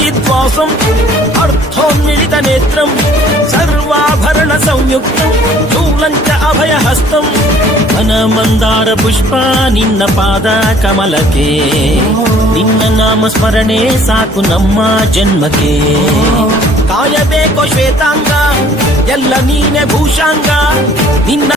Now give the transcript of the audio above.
జిద్వాసం అర్థోన్మిళిత నేత్రం సర్వాభరణ సంయుక్తం. ಪಂಚ ಅಭಯ ಹಸ್ತಂ. ఘన ಮಂದಾರ ಪುಷ್ಪ ನಿನ್ನ ಪಾದ ಕಮಲಕ್ಕೆ. ನಿನ್ನ ನಾಮ ಸ್ಮರಣೆ ಸಾಕು ನಮ್ಮ ಜನ್ಮಕ್ಕೆ. ಕಾಯಬೇಕೋ ಶ್ವೇತಾಂಗ, ಎಲ್ಲ ನೀನೆ ಭೂಷಾಂಗ. ನಿನ್ನ